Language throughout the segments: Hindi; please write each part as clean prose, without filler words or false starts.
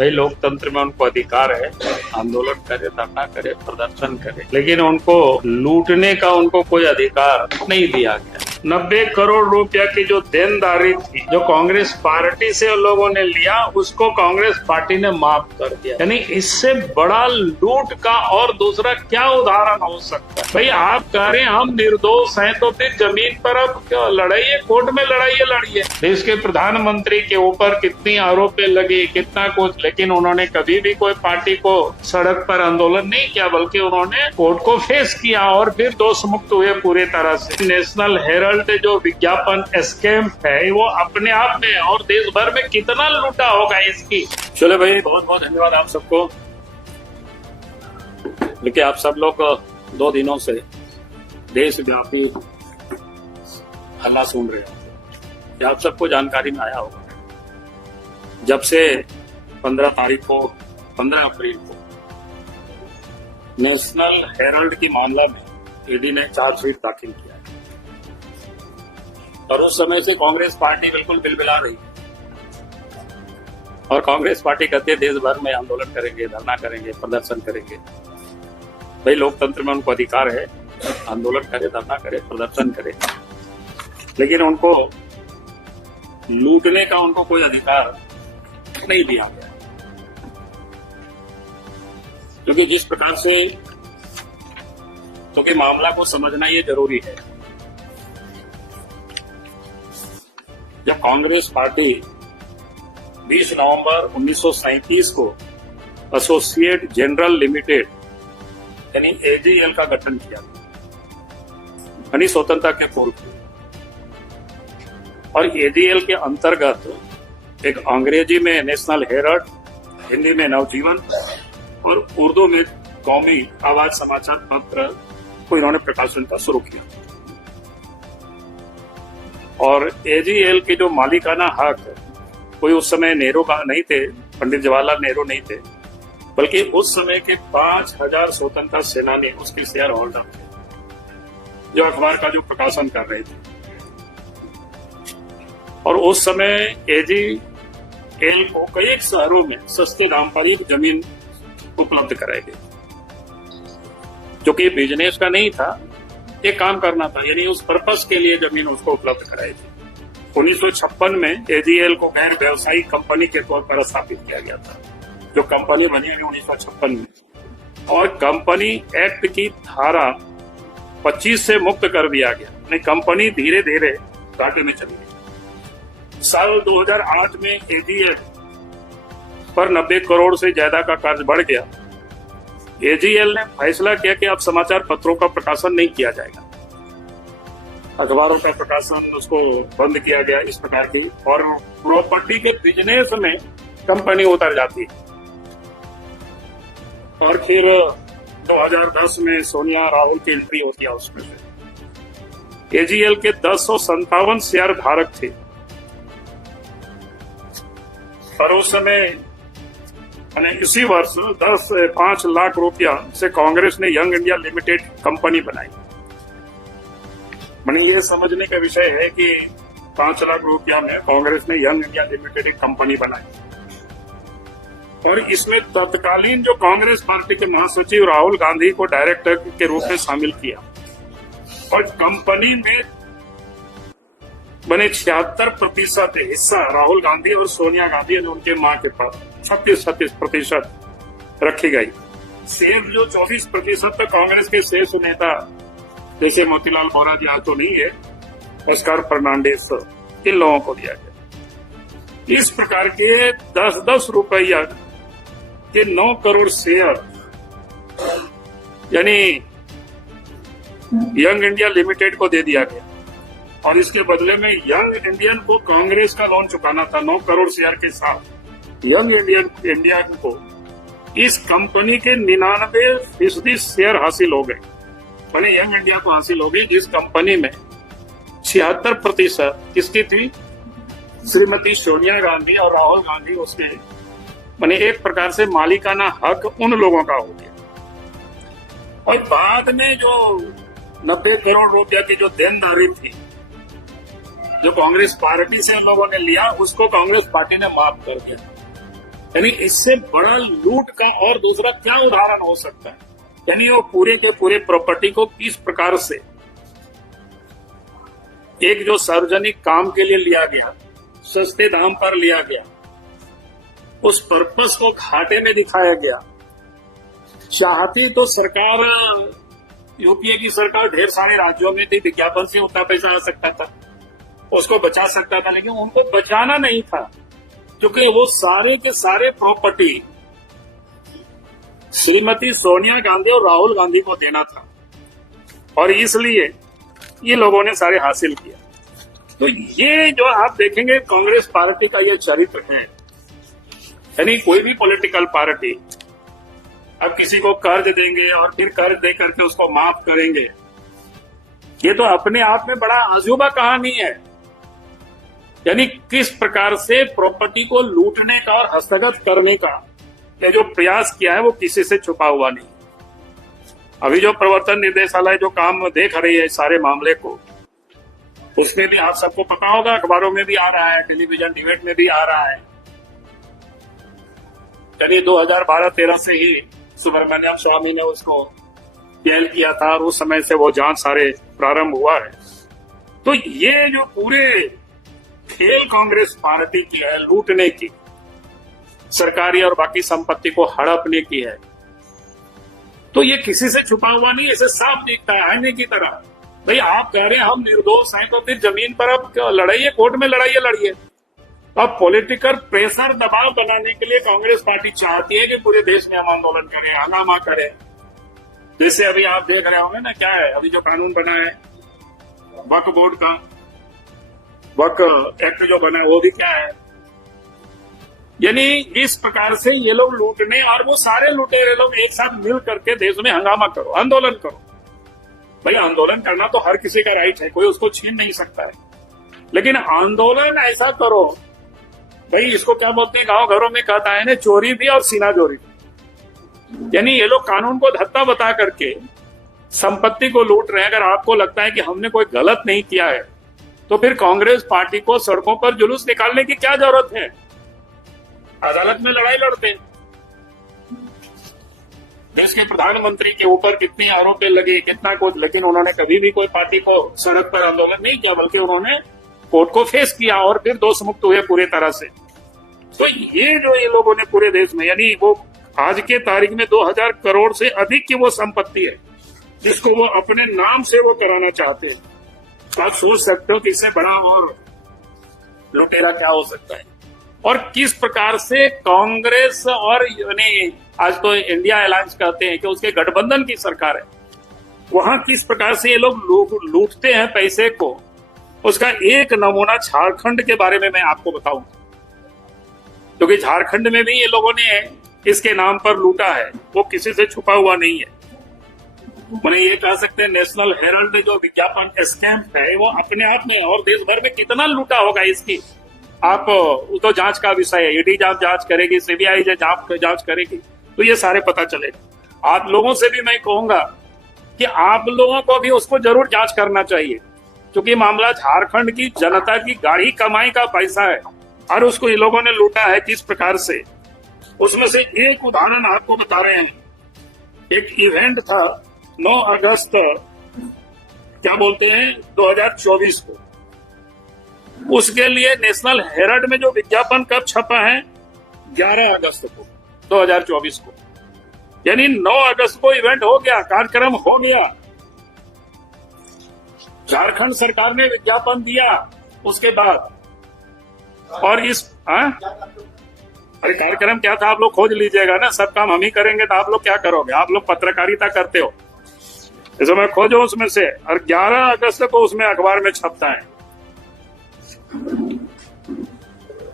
भाई लोकतंत्र में उनको अधिकार है, आंदोलन करे, धरना करे, प्रदर्शन करे, लेकिन उनको लूटने का उनको कोई अधिकार नहीं दिया गया। 90 करोड़ रुपया की जो देनदारी थी, जो कांग्रेस पार्टी से लोगों ने लिया, उसको कांग्रेस पार्टी ने माफ कर दिया। यानी इससे बड़ा लूट का और दूसरा क्या उदाहरण हो सकता है? भाई आप कह रहे हैं हम निर्दोष हैं, तो फिर जमीन पर अब क्या लड़ाइए, कोर्ट में लड़ाइए। देश के प्रधानमंत्री के ऊपर कितनी आरोप लगी, कितना कुछ, लेकिन उन्होंने कभी भी कोई पार्टी को सड़क पर आंदोलन नहीं किया, बल्कि उन्होंने कोर्ट को फेस किया और फिर दोष मुक्त हुए पूरी तरह से। नेशनल हेराल्ड जो विज्ञापन स्कैम है, वो अपने आप में और देश भर में कितना लूटा होगा इसकी। चलो भाई, बहुत बहुत धन्यवाद आप सबको। देखिए, आप सब लोग 2 दिनों से देशव्यापी हल्ला सुन रहे हो, आप सबको जानकारी में आया होगा। जब से 15 अप्रैल को नेशनल हेराल्ड की मामला में ईडी ने चार्जशीट दाखिल किया और उस समय से कांग्रेस पार्टी बिल्कुल बिलबिला रही और कांग्रेस पार्टी कहती है देश भर में आंदोलन करेंगे, धरना करेंगे, प्रदर्शन करेंगे। भाई लोकतंत्र में उनको अधिकार है, आंदोलन करे, धरना करे, प्रदर्शन करे, लेकिन उनको लूटने का उनको कोई अधिकार नहीं दिया गया। क्योंकि जिस प्रकार से, क्योंकि मामला को समझना ये जरूरी है। जब कांग्रेस पार्टी 20 नवंबर 1937 को एसोसिएट जनरल लिमिटेड यानी एजीएल का गठन किया, यानी स्वतंत्रता के पूर्व, और एजीएल के अंतर्गत एक अंग्रेजी में नेशनल हेराल्ड, हिंदी में नवजीवन और उर्दू में कौमी आवाज समाचार पत्र को इन्होंने प्रकाशन का शुरू किया। और एजीएल के जो मालिकाना हक, कोई उस समय नेहरू का नहीं थे, पंडित जवाहरलाल नेहरू नहीं थे, बल्कि उस समय के 5000 स्वतंत्रता सेनानी उसके शेयर होल्डर थे, जो अखबार का जो प्रकाशन कर रहे थे। और उस समय एजीएल को कई शहरों में सस्ते दाम पर ही जमीन उपलब्ध कराई गई, जो कि बिजनेस का नहीं था, एक काम करना था, यानी उस पर्पस के लिए जमीन उसको उपलब्ध कराई थी। 1956 में एजीएल को गैर व्यवसायिक कंपनी के तौर पर स्थापित किया गया था, जो कंपनी बनी है 1956 में, और कंपनी एक्ट की धारा 25 से मुक्त कर दिया गया। नहीं, कंपनी धीरे धीरे घाटे में चली गई। साल 2008 में एजीएल पर 90 करोड़ से ज्यादा का कर्ज बढ़ गया। एजीएल ने फैसला किया कि अब समाचार पत्रों का प्रकाशन नहीं किया जाएगा, अखबारों का प्रकाशन उसको बंद किया गया, इस प्रकार की, और प्रॉपर्टी के बिजनेस में कंपनी उतर जाती है। और फिर 2010 में सोनिया राहुल की एंट्री होती है उसमें से। एजीएल के 1057 शेयर धारक थे और उस समय इसी वर्ष 5 लाख रुपया से कांग्रेस ने यंग इंडिया लिमिटेड कंपनी बनाई। मैंने ये समझने का विषय है कि 5 लाख रुपया में कांग्रेस ने यंग इंडिया लिमिटेड एक कंपनी बनाई और इसमें तत्कालीन जो कांग्रेस पार्टी के महासचिव राहुल गांधी को डायरेक्टर के रूप में शामिल किया और कंपनी में बने 76% हिस्सा राहुल गांधी और सोनिया गांधी और उनके मां के पास 36% रखी गई। शेष जो 24% तक कांग्रेस के शेष नेता जैसे मोतीलाल वोरा जी, आज तो नहीं है, ऑस्कर फर्नांडिस, इन लोगों को दिया गया। इस प्रकार के 10-10 रुपया के 9 करोड़ शेयर यानी यंग इंडिया लिमिटेड को दे दिया गया और इसके बदले में यंग इंडियन को कांग्रेस का लोन चुकाना था 9 करोड़ शेयर के साथ। यंग इंडिया को इस कंपनी के 99% शेयर हासिल हो गए, यानी यंग इंडिया को हासिल हो गई, जिस कंपनी में 76% किसकी थी? श्रीमती सोनिया गांधी और राहुल गांधी उसके, माने एक प्रकार से मालिकाना हक उन लोगों का हो गया। और बाद में जो 90 करोड़ रुपया की जो देनदारी थी, जो कांग्रेस पार्टी से लोगों ने लिया, उसको कांग्रेस पार्टी ने माफ कर दिया। यानी इससे बड़ा लूट का और दूसरा क्या उदाहरण हो सकता है। यानी वो पूरे के पूरे प्रॉपर्टी को किस प्रकार से एक जो सार्वजनिक काम के लिए लिया गया, सस्ते दाम पर लिया गया, उस पर्पस को घाटे में दिखाया गया। चाहती तो सरकार, यूपीए की सरकार ढेर सारे राज्यों में थी, विज्ञापन से उतना पैसा आ सकता था, उसको बचा सकता था, लेकिन उनको बचाना नहीं था, क्योंकि वो सारे के सारे प्रॉपर्टी श्रीमती सोनिया गांधी और राहुल गांधी को देना था, और इसलिए ये लोगों ने सारे हासिल किया। तो ये जो आप देखेंगे कांग्रेस पार्टी का ये चरित्र है। यानी कोई भी पॉलिटिकल पार्टी अब किसी को कर्ज देंगे और फिर कर्ज दे करके उसको माफ करेंगे, ये तो अपने आप में बड़ा अजूबा कहानी है। यानी किस प्रकार से प्रॉपर्टी को लूटने का और हस्तगत करने का ये जो प्रयास किया है वो किसी से छुपा हुआ नहीं। अभी जो प्रवर्तन निर्देशालय जो काम देख रही है सारे मामले को, उसमें भी आप सबको पता होगा, अखबारों में भी आ रहा है, टेलीविजन डिबेट में भी आ रहा है। यानी 2012-13 से ही सुब्रमण्यम स्वामी ने उसको जेल किया था और उस समय से वो जांच सारे प्रारंभ हुआ है। तो ये जो पूरे खेल कांग्रेस पार्टी की है लूटने की, सरकारी और बाकी संपत्ति को हड़पने की है, तो ये किसी से छुपा हुआ नहीं, ऐसे साफ दिखता है आईने की तरह। भाई आप कह रहे हैं हम निर्दोष हैं, तो फिर जमीन पर अब लड़ाइए, कोर्ट में लड़िए। अब पॉलिटिकल प्रेशर दबाव बनाने के लिए कांग्रेस पार्टी चाहती है कि पूरे देश में हम आंदोलन करें, हंगामा करें। जैसे अभी आप देख रहे होंगे ना, क्या है अभी जो कानून बना है वक्फ बोर्ड का, वक्फ एक्ट जो बना है वो भी क्या है। यानी इस प्रकार से ये लोग लूटने, और वो सारे लुटेरे लोग एक साथ मिल करके देश में हंगामा करो, आंदोलन करो। भाई आंदोलन करना तो हर किसी का राइट है, कोई उसको छीन नहीं सकता है, लेकिन आंदोलन ऐसा करो, भाई इसको क्या बोलते हैं गांव घरों में कहता है ना, चोरी भी और सीना जोरी भी। यानी ये लोग कानून को धत्ता बता करके संपत्ति को लूट रहे हैं। अगर आपको लगता है कि हमने कोई गलत नहीं किया है, तो फिर कांग्रेस पार्टी को सड़कों पर जुलूस निकालने की क्या जरूरत है, अदालत में लड़ाई लड़ते हैं। देश के प्रधानमंत्री के ऊपर कितने आरोप लगे, कितना कुछ, लेकिन उन्होंने कभी भी कोई पार्टी को सड़क पर आंदोलन नहीं किया, बल्कि उन्होंने कोर्ट को फेस किया और फिर दोष मुक्त हुए पूरे तरह से। तो ये जो ये लोगों ने पूरे देश में, यानी वो आज के तारीख में 2000 करोड़ से अधिक की वो संपत्ति है जिसको वो अपने नाम से वो कराना चाहते हैं। आप सोच सकते हो कि इससे बड़ा और लुटेरा क्या हो सकता है। और किस प्रकार से कांग्रेस और यानी आज तो इंडिया अलायंस कहते हैं कि उसके गठबंधन की सरकार है, वहां किस प्रकार से ये लोग लूटते हैं पैसे को, उसका एक नमूना झारखंड के बारे में मैं आपको बताऊं, क्योंकि झारखंड में भी ये लोगों ने इसके नाम पर लूटा है, वो किसी से छुपा हुआ नहीं है। मैंने ये कह सकते हैं नेशनल हेराल्ड जो विज्ञापन स्कैम है वो अपने आप में, और देश भर में कितना लूटा होगा इसकी, आप तो जांच का विषय है, ईडी जांच करेगी, सीबीआई जांच करेगी, तो ये सारे पता चलेगा। आप लोगों से भी मैं कहूंगा कि आप लोगों को भी उसको जरूर जांच करना चाहिए, क्योंकि मामला झारखंड की जनता की गाढ़ी कमाई का पैसा है और उसको ये लोगों ने लूटा है किस प्रकार से। उसमें से एक उदाहरण आपको बता रहे हैं। एक इवेंट था 9 अगस्त क्या बोलते हैं 2024 को, उसके लिए नेशनल हेराल्ड में जो विज्ञापन कब छपा है 11 अगस्त को 2024 को, यानी 9 अगस्त को इवेंट हो गया, कार्यक्रम हो गया, झारखंड सरकार ने विज्ञापन दिया उसके बाद। और इस अरे कार्यक्रम क्या था आप लोग खोज लीजिएगा ना, सब काम हम ही करेंगे तो आप लोग क्या करोगे, आप लोग पत्रकारिता करते हो, इसमें मैं खोजो उसमें से। और 11 अगस्त को उसमें अखबार में छपता है,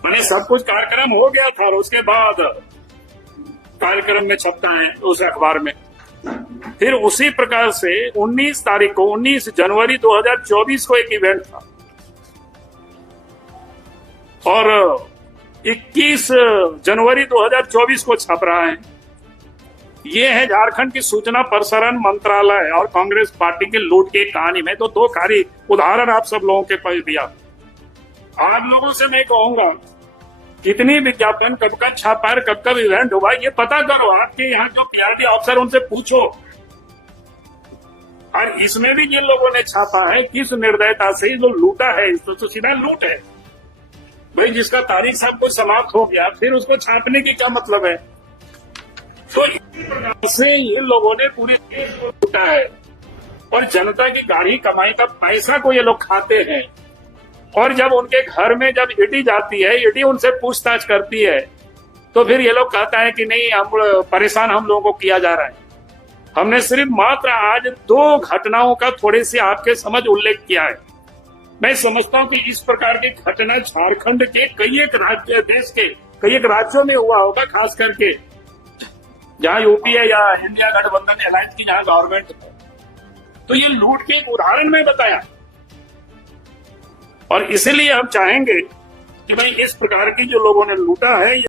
मैंने सब कुछ कार्यक्रम हो गया था और उसके बाद कार्यक्रम में छपता है उस अखबार में। फिर उसी प्रकार से 19 तारीख को 19 जनवरी 2024 को एक इवेंट था और 21 जनवरी 2024 को छप रहा है। ये है झारखंड की सूचना प्रसारण मंत्रालय और कांग्रेस पार्टी के लूट की कहानी में। तो 2 उदाहरण आप सब लोगों के पास दिया। आप लोगों से मैं कहूंगा कितनी विज्ञापन कब का छापा है, कब कब इवेंट हुआ, ये पता करो। आपके यहाँ जो पीआरडी ऑफिसर उनसे पूछो। और इसमें भी जिन लोगों ने छापा है, किस निर्दयता से जो लूटा है, इसको तो सीधा लूट है भाई। जिसका तारीख सब कुछ समाप्त हो गया, फिर उसको छापने की क्या मतलब है? तो इस प्रकार से ये लोगों ने पूरे देश को लूटा है और जनता की गाढ़ी कमाई का पैसा को ये लोग खाते हैं। और जब उनके घर में जब ईडी जाती है, ईडी उनसे पूछताछ करती है, तो फिर ये लोग कहता है कि नहीं, हम परेशान हम लोगों को किया जा रहा है। हमने सिर्फ मात्र आज 2 घटनाओं का थोड़ी सी आपके समझ उल्लेख किया है। मैं समझता हूं कि इस प्रकार की घटना झारखंड के कई एक राज्य, देश के कई एक राज्यों में हुआ होगा, खास करके जहां यूपीए या इंडिया गठबंधन अलायंस की जहां गवर्नमेंट है। तो ये लूट के एक उदाहरण में बताया। और इसीलिए हम चाहेंगे कि भाई इस प्रकार की जो लोगों ने लूटा है